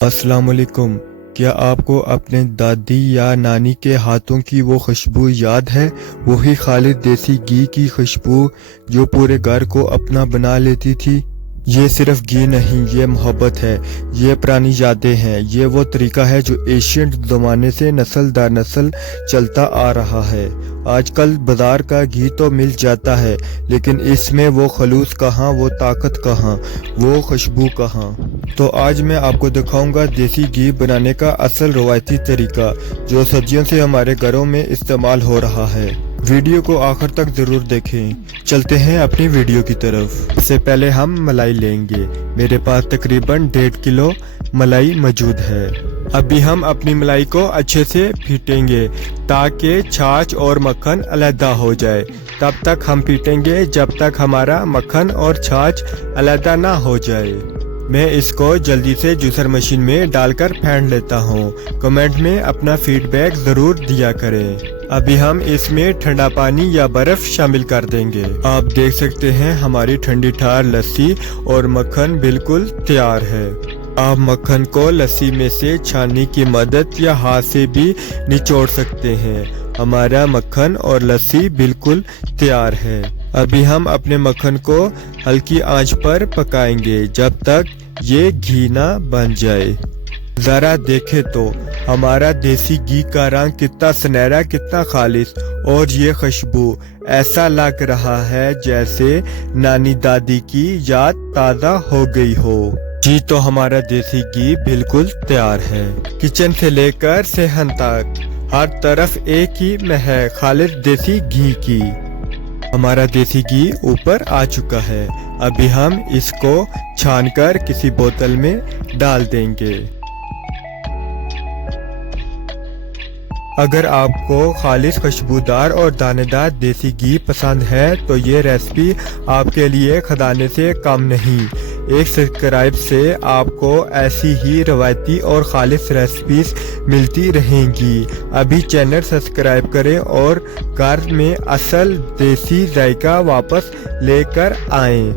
السلام علیکم۔ کیا آپ کو اپنے دادی یا نانی کے ہاتھوں کی وہ خوشبو یاد ہے؟ وہی خالص دیسی گھی کی خوشبو جو پورے گھر کو اپنا بنا لیتی تھی۔ یہ صرف گھی نہیں، یہ محبت ہے، یہ پرانی یادیں ہیں، یہ وہ طریقہ ہے جو ایشینٹ زمانے سے نسل در نسل چلتا آ رہا ہے۔ آج کل بازار کا گھی تو مل جاتا ہے، لیکن اس میں وہ خلوص کہاں، وہ طاقت کہاں، وہ خوشبو کہاں؟ تو آج میں آپ کو دکھاؤں گا دیسی گھی بنانے کا اصل روایتی طریقہ جو صدیوں سے ہمارے گھروں میں استعمال ہو رہا ہے۔ ویڈیو کو آخر تک ضرور دیکھیں۔ چلتے ہیں اپنی ویڈیو کی طرف۔ اس سے پہلے ہم ملائی لیں گے۔ میرے پاس تقریباً 1.5 کلو ملائی موجود ہے۔ ابھی ہم اپنی ملائی کو اچھے سے پھیٹیں گے تاکہ چھاچھ اور مکھن علیحدہ ہو جائے۔ تب تک ہم پھیٹیں گے جب تک ہمارا مکھن اور چھاچھ علیحدہ نہ ہو جائے۔ میں اس کو جلدی سے جوسر مشین میں ڈال کر پھینٹ لیتا ہوں۔ کمنٹ میں اپنا فیڈ بیک ضرور دیا کریں۔ ابھی ہم اس میں ٹھنڈا پانی یا برف شامل کر دیں گے۔ آپ دیکھ سکتے ہیں ہماری ٹھنڈی ٹھار لسی اور مکھن بالکل تیار ہے۔ آپ مکھن کو لسی میں سے چھاننی کی مدد یا ہاتھ سے بھی نچوڑ سکتے ہیں۔ ہمارا مکھن اور لسی بالکل تیار ہے۔ ابھی ہم اپنے مکھن کو ہلکی آنچ پر پکائیں گے جب تک یہ گھی نہ بن جائے۔ ذرا دیکھیں تو ہمارا دیسی گھی کا رنگ کتنا سنہرا، کتنا خالص، اور یہ خوشبو ایسا لگ رہا ہے جیسے نانی دادی کی یاد تازہ ہو گئی ہو۔ جی تو ہمارا دیسی گھی بالکل تیار ہے۔ کچن سے لے کر صحن تک ہر طرف ایک ہی مہک خالص دیسی گھی کی۔ ہمارا دیسی گھی اوپر آ چکا ہے۔ ابھی ہم اس کو چھان کر کسی بوتل میں ڈال دیں گے۔ اگر آپ کو خالص خوشبودار اور دانے دار دیسی گھی پسند ہے تو یہ ریسپی آپ کے لیے خزانے سے کم نہیں۔ ایک سبسکرائب سے آپ کو ایسی ہی روایتی اور خالص ریسپیز ملتی رہیں گی۔ ابھی چینل سبسکرائب کریں اور گھر میں اصل دیسی ذائقہ واپس لے کر آئیں۔